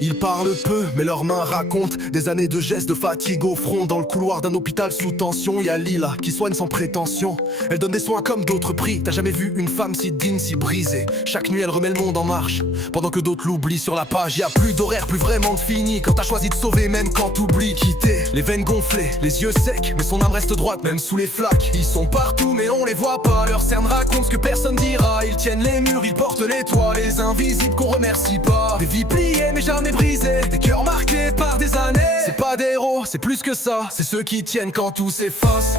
Ils parlent peu, mais leurs mains racontent des années de gestes de fatigue au front. Dans le couloir d'un hôpital sous tension, y'a Lila qui soigne sans prétention. Elle donne des soins comme d'autres prix. T'as jamais vu une femme si digne, si brisée. Chaque nuit elle remet le monde en marche, pendant que d'autres l'oublient sur la page. Y'a plus d'horaire, plus vraiment de fini. Quand t'as choisi de sauver, même quand t'oublies quitter. Les veines gonflées, les yeux secs, mais son âme reste droite, même sous les flaques. Ils sont partout, mais on les voit pas. Leurs cernes racontent ce que personne dira. Ils tiennent les murs, ils portent les toits. Les invisibles qu'on remercie pas. Des vies pliées, mais jamais brisées. Des cœurs marqués par des années. C'est pas des héros, c'est plus que ça. C'est ceux qui tiennent quand tout s'efface.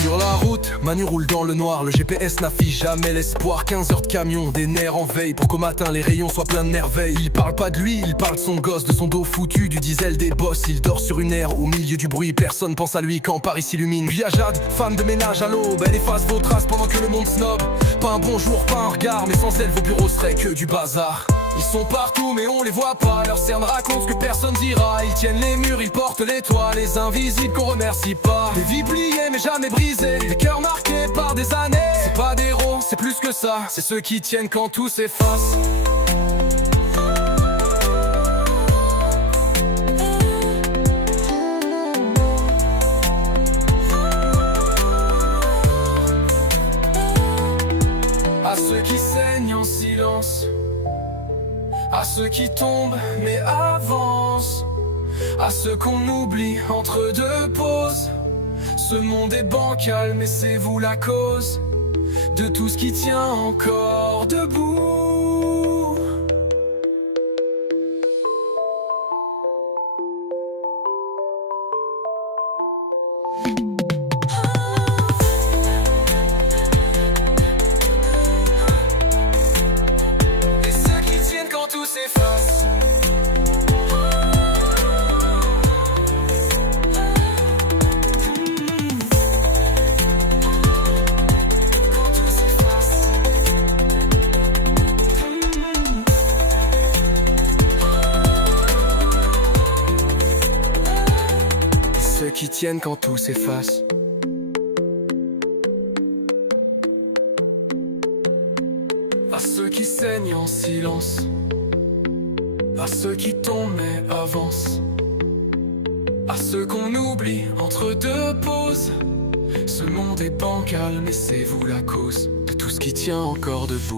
Sur la route, Manu roule dans le noir. Le GPS n'affiche jamais l'espoir. 15 heures de camion, des nerfs en veille, pour qu'au matin les rayons soient pleins de merveilles. Il parle pas de lui, il parle de son gosse, de son dos foutu, du diesel des bosses. Il dort sur une aire au milieu du bruit. Personne pense à lui quand Paris s'illumine. Puis à Jade, femme de ménage à l'aube, elle efface vos traces pendant que le monde snob. Pas un bonjour, pas un regard, mais sans elle vos bureaux seraient que du bazar. Ils sont partout mais on les voit pas. Leurs cernes racontent ce que personne dira. Ils tiennent les murs, ils portent les toits. Les invisibles qu'on remercie pas. Des vies pliées mais jamais brisées. Des cœurs marqués par des années. C'est pas des héros, c'est plus que ça. C'est ceux qui tiennent quand tout s'efface. À ceux qui saignent en silence, à ceux qui tombent mais avancent, à ceux qu'on oublie entre deux pauses. Ce monde est bancal mais c'est vous la cause de tout ce qui tient encore debout. Et ceux qui tiennent quand tout s'efface. Ceux qui tiennent quand tout s'efface. À ceux qui saignent en silence, à ceux qui tombent mais avancent, à ceux qu'on oublie entre deux pauses. Ce monde est bancal mais c'est vous la cause de tout ce qui tient encore debout.